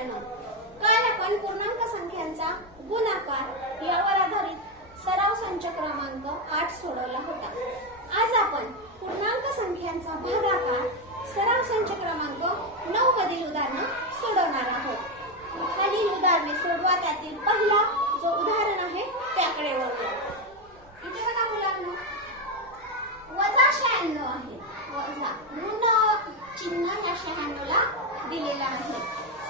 मुलांनो, काल आपण पूर्णांक संख्यांचा गुणाकार यावर आधारित सराव संच क्रमांक 8 सोडवला होता। आज आपण पूर्णांक संख्यांचा भागाकार सराव संच क्रमांक 9 मधील उदाहरण सोडवणार आहोत। खालील उदाहरणे सोडवा, त्यातील पहिला जो उदाहरण आहे त्याकडे वळूया। इथे बघा मुलांनो, -96 आहे, वजा ऋण चिन्ह या 96 ला दिलेला आहे।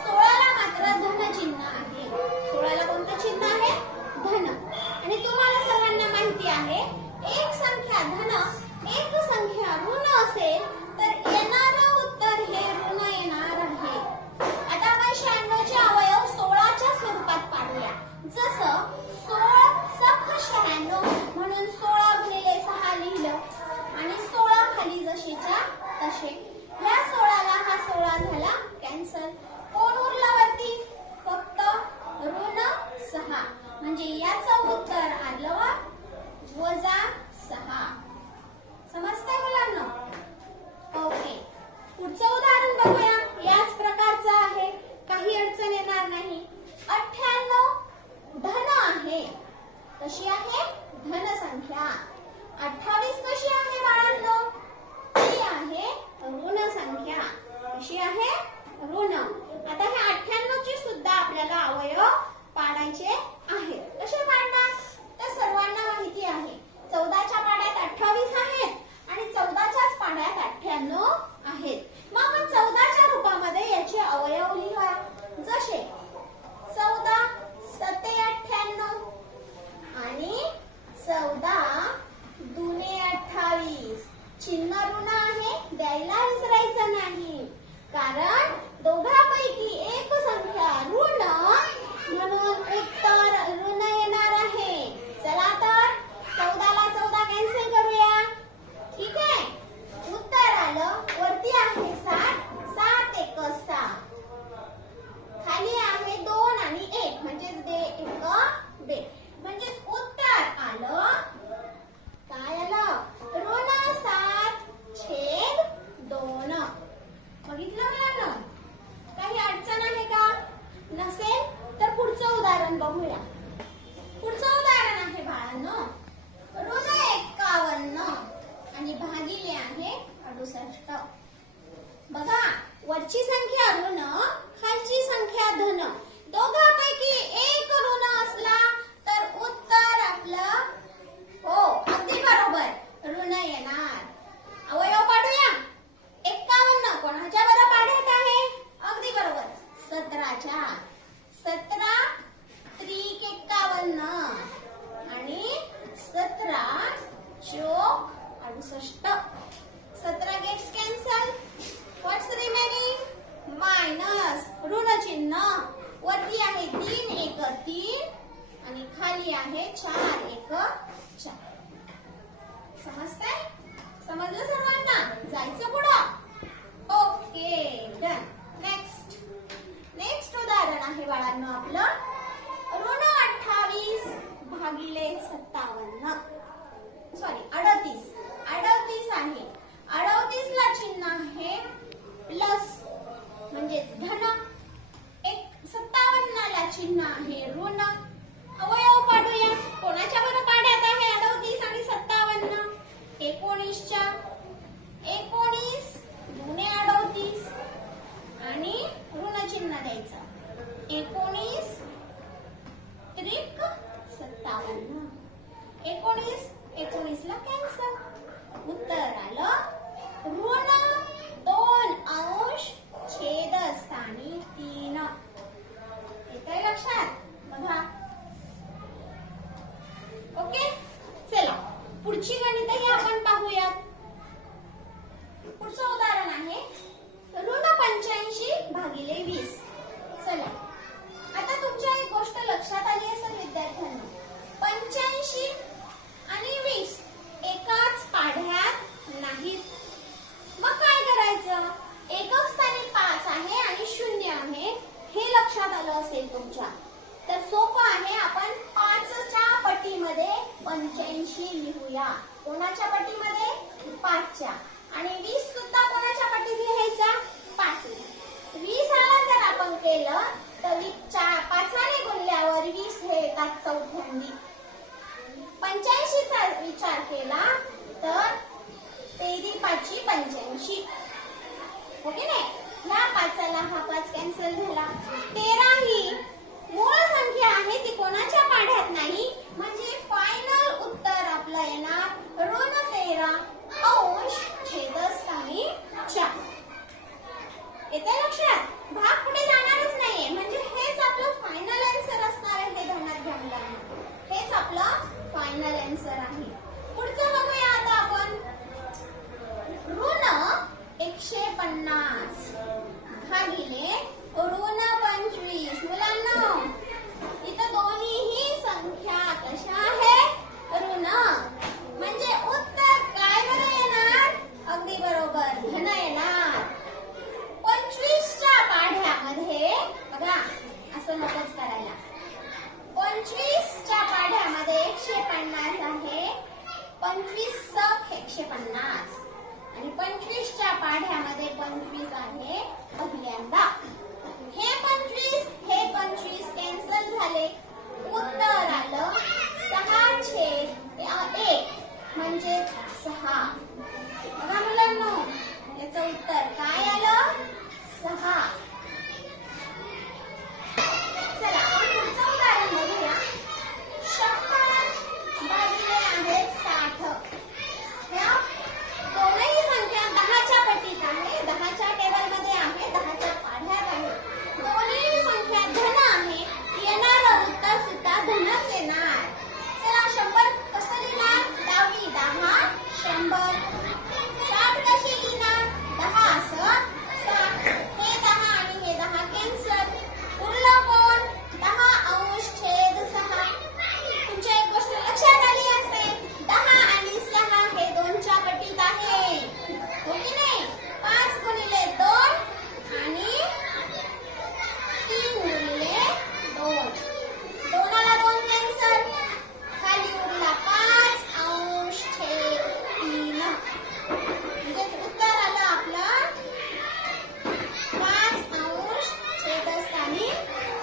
16 ला मात्र धन चिन्ह आहे। 16 ला कोणतं चिन्ह आहे? धन। आणि तुम्हाला सर्वांना माहिती आहे, एक संख्या धन एक संख्या ऋण असेल तर येणारं उत्तर हे ऋण येणार आहे। आता आपण 96 चे अवयव 16 च्या स्वरूपात पाडूया। जसं 16 सख 96 म्हणून 16 गुणिले 6 लिहिलं आणि 16 खाली जशीच्या तसे। या 16 ला हा 16 झाला कॅन्सल। कोण उरला वरती? फक्त ऋण 6, म्हणजे याचं उत्तर आलं -6। समजतंय मुलांनो? ओके, पुढचं उदाहरण बघूया। याच प्रकारचं आहे, काही अडचण येणार नाही। 98 धन आहे, कशी आहे? धन संख्या। 28 कशी आहे बाळांनो? ती आहे ऋण संख्या। कशी आहे? ऋण। आता हे 98 चे सुद्धा आपल्याला अवयव पाडायचे आहेत। कसे पाडणार? तर सर्वांना माहिती आहे, 14 च्या पाड्यात 28 आहेत आणि 14 च्याच पाड्यात 98 आहेत। मग आपण 14 च्या रूपामध्ये याचे अवयव लिहूया। जसे 14 सते 98 आणि 14 दुने 28। चिन्ह ऋण आहे, द्यायला विसरायचं नाही, कारण दोघांपैकी एक संख्या ऋण म्हणून उत्तर ऋण येणार आहे। चला तर 14 ला 14 कॅन्सल करूया। ठीक आहे, उत्तर आलं, वरती आहे 60, 7 × 1 = 6, खाली आहे 2 आणि 1 म्हणजे दे 1 दे, म्हणजे उत्तर आलं काय आलं? ऋण 7/2। बघितलं मुलांनो? काही अडचण आहे का? नसेल तर पुढचं उदाहरण बघूया। पुढचं उदाहरण आहे बाळांनो, ऋण 51 आणि भागिले आहे 68। बघा, वरची संख्या ऋण, खालची संख्या धन, दोघांपैकी एक ऋण असला तर उत्तर आपलं हो अगदी बरोबर ऋण येणार। अवयव पाडूया। 51 कोणाच्या बरोबर पाढत आहे? अगदी बरोबर 17 च्या। 17 त्रिक 51 आणि 17 चोक 68। 17 गेट्स कॅन्सल। व्हॉट्स रिमेनिंग? मायनस ऋण चिन्ह, वरती आहे 3 × 1 = 3 आणि खाली आहे 4 × 1 = 4। समजतंय? समजलं सर्वांना? जायचं 85. ओके नाही, ह्या 5ला हा 5 कॅन्सल झाला. 13 ही मूळ संख्या आहे, ती कोणाच्या पाढ्यात नाही, म्हणजे फायनल उत्तर आपलं येणार ऋण 13 अंश छेदस्थानी 4. येते लक्षात? भाग पुढे जाणारच नाहीये, म्हणजे हेच आपलं फायनल आन्सर असणार आहे. हे ध्यानात घ्या मुलांना, हेच आपलं फायनल आन्सर आहे. पुढचं बघूया आता आपण. ऋण 150 भागिले ऋण 25. मुलांना इथं दोन्हीही संख्या कशा आहे? ऋण. म्हणजे उत्तर काय बरं येणार? अगदी बरोबर, धन येणार. 25च्या पाढ्यामध्ये बघा, असं नकोच करायला. 25च्या पाढ्यामध्ये 150 आहे. 25 सक 150 आणि 25च्या पाढ्यामध्ये 25 आहे पहिल्यांदा. हे 25 कॅन्सल झाले. उत्तर आलं 6/1 म्हणजे 6. बघा मुलांनो, याचं उत्तर काय आलं? 6. चला आपण पुढचं उदाहरण बघूया. 100 भागिले आहे 60. ह्या दोनही संख्या 10च्या पटीत आहे, 10च्या टेबलमध्ये आहे, 10च्या पाढ्यात आहे. दोन्ही संख्या धन आहे, येणारं उत्तर सुद्धा धनच येणार. चला 100 कसं लिहिणार? 10 10 100. 60 कशी लिहिणार? 10 असं 60. हे 10 आणि हे 10 कॅन्सल. उरलं कोण? 10 अंश छेद 6. तुमच्या एक गोष्ट लक्षात आली असेल, 10 आणि 6 हे 2च्या पटीत आहे, हो की नाही? 5 गुणिले 2 आणि 3 गुणिले 2. 2ला 2 कॅन्सल. खाली उरला 5 अंश छेद 3. म्हणजे उत्तर आलं आपलं 5 अंश छेदस्थानी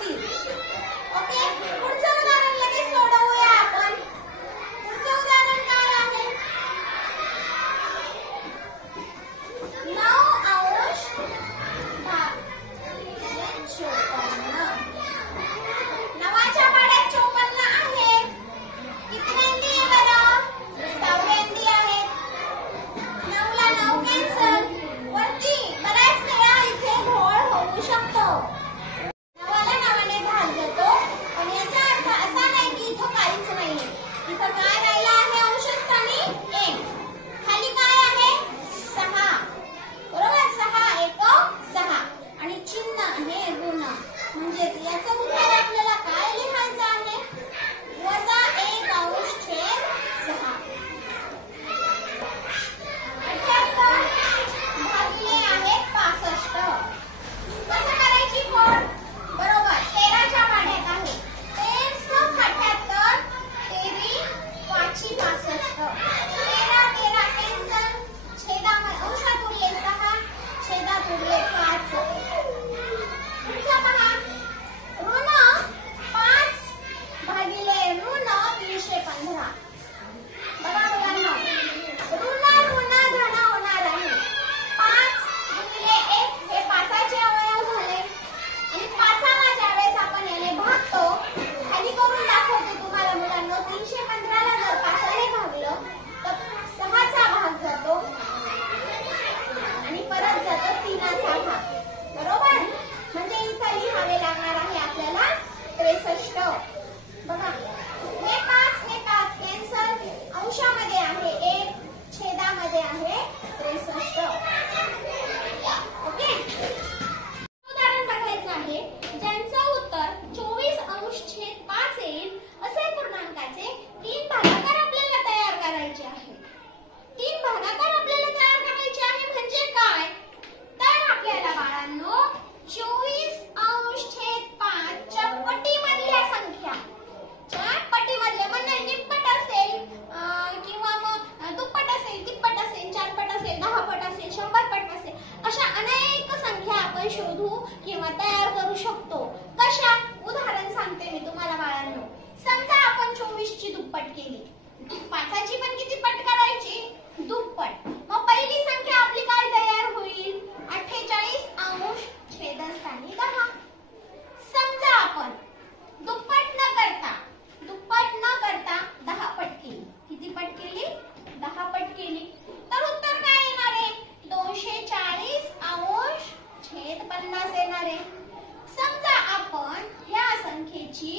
3. ओके, पुढचं उदाहरण लगेच सोडवूया आपण. पुढचं उदाहरण काय आहे? 9 अंश भागिले 54. 9च्या पाढ्यात 54 आहे. किती आहे बरं? 6 आहेत. 9ला 9 कॅन्सल. वरती बऱ्याच वेळा इथे घोळ होऊ शकतो. 9ला 9ने भाग देतो, पण याचा अर्थ असा नाही की इथं काहीच नाहीये. इथं काय राहिला आहे? अंशस्थानी 1. खाली काय आहे? 6. बरोबर, 6 1 6 आणि चिन्ह आहे ऋण. म्हणजेच याचं उत्तर आपल्याला काय लिहायचं आहे? -1 अंश छेद 6. 78 भागिले आहे 65. कसं करायची कोण? बरोबर, 13च्या पाढ्यात आहे. 13 78 तेरी 5 65. 13 कॅन्सल. छेदामध्ये अंशात उरले 6, छेदात उरले 5. पुढचा पहा. ऋण 5 भागिले ऋण 315. बघा मुलांना, ऋण धन होणार आहे. 5 गुणिले 1 हे 5चे अवयव झाले आणि 5ला ज्यावेळेस आपण याने भागतो, खाली करून दाखवते तुम्हाला मुलांना. 315ला जर 5ने भागलं तर 6चा भाग जातो आणि परत जातो 3चा भाग. बरोबर, म्हणजे इथं लिहावे लागणार आहे आपल्याला 63. बघा, हे 5 कॅन्सल. अंशामध्ये आहे 1, छेदामध्ये आहे 63. ओके, उदाहरण बघायचं आहे ज्यांचं उत्तर 24 अंश छेद 5 येईल. असे पूर्णांकाचे 3 भागाकार आपल्याला तयार करायचे आहे. 3 भागाकार आपल्याला तयार करायचे आहे म्हणजे काय? तर आपल्याला बाळांनो 24 अंश छेद 5 च्या पटीमधल्या संख्या, च्या पटीमधल्या म्हणजे निप्पट असेल किंवा मग दुप्पट असेल, तिप्पट असेल, 4 पट असेल, 10 पट असेल, 100 पट असेल, अशा अनेक संख्या आपण शोधू किंवा तयार करू शकतो. कशा? उदाहरण सांगते मी तुम्हाला बाळांनो. समजा आपण 24 ची दुप्पट केली, 5ची पण किती पट करायची? दुप्पट. मग पहिली संख्या आपली काय तयार होईल? 48 अंश छेदस्थानी 10. समजा आपण दुप्पट न करता 10 पट केली. किती पट केली? 10 पट केली. तर उत्तर काय येणार आहे? 240 अंश छेद 50 येणार आहे. समजा आपण ह्या संख्येची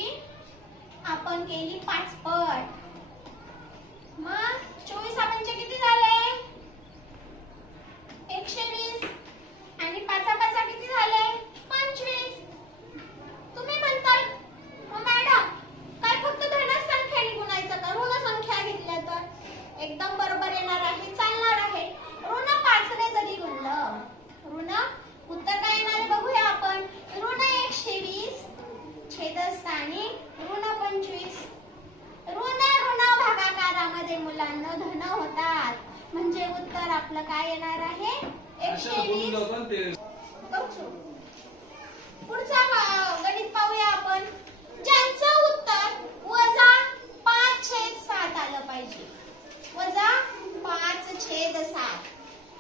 आपण केली 5 पट. मग 24 आपणचे किती झाले? 120 आणि 5 किती झाले? 25. तुम्ही म्हणताल मॅडम काय फक्त धन संख्याने गुणायचं का? ऋण संख्या घेतल्या तर एकदम बरोबर येणार आहे, चालणार आहे. ऋण 5 ने जरी गुणलं, ऋण उत्तर काय येणार आहे बघूया आपण. ऋण 120 छेदस्थानी ऋण 25. ऋण भागाकारामध्ये मुलांना धन होतात, म्हणजे उत्तर आपलं काय येणार आहे? 120. पुढचा गणित पाहूया आपण. ज्यांचं उत्तर वजा 5/7 आलं पाहिजे. वजा 5/7.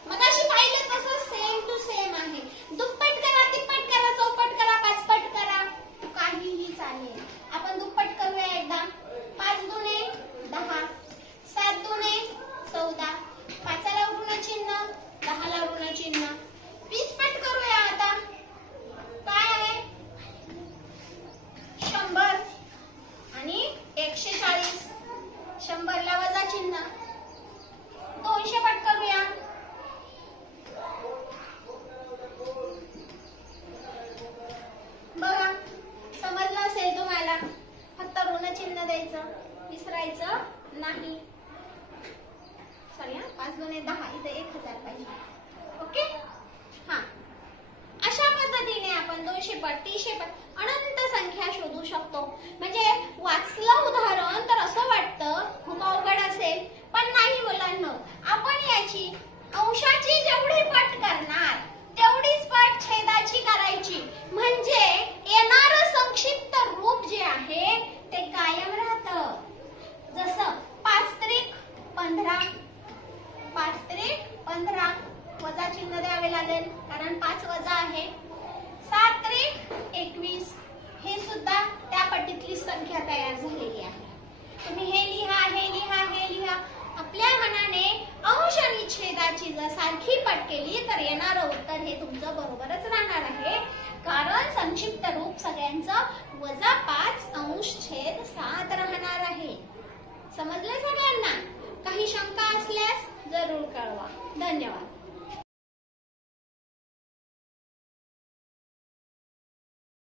मगाशी पाहिलं तसं सेम टू सेम आहे. दुप्पट करा, तिप्पट करा, चौपट करा, 5 पट करा, काहीही चालेल. आपण दुप्पट करूया एकदा. 5 दुने 10, 7 दुने 14, 5 ला ऋण चिन्ह, 10 ला ऋण चिन्ह. 20 पट करूया आता. काय आहे? 100 आणि 140. 100 ला वजा चिन्ह. 200 पट करूया. बघा समजलं असेल तुम्हाला. फक्त ऋण चिन्ह द्यायचं, विसरायचं नाही. सॉरी 5 दुने 10, इथे 1000 पाहिजे. ओके. हा, अशा पद्धतीने आपण 200 पट, 300 पट अनंत संख्या शोधू शकतो. म्हणजे वाचलं उदाहरण तर असं वाटतं खूप अवघड असेल, पण नाही मुलांनो. आपण याची अंशाची जेवढी पट करणार तेवढीच पट छेदाची करायची. म्हणजे येणारं संक्षिप्त रूप जे आहे ते कायम राहतं. जसं 5×15, 5×15 वजा चिन्ह द्यावे लागेल कारण 5 वजा आहे. 7×21 हे सुद्धा त्या पटीतली संख्या तयार झालेली आहे. तुम्ही हे लिहा, हे लिहा, हे लिहा. आपल्या मनाने अंश आणि छेदाची जर सारखी पट केली तर येणारं उत्तर हे तुमचं बरोबरच राहणार आहे. कारण संक्षिप्त रूप सगळ्यांचं वजा 5/7 राहणार आहे. समजले सगळ्यांना? काही शंका असल्यास जरूर कळवा. धन्यवाद.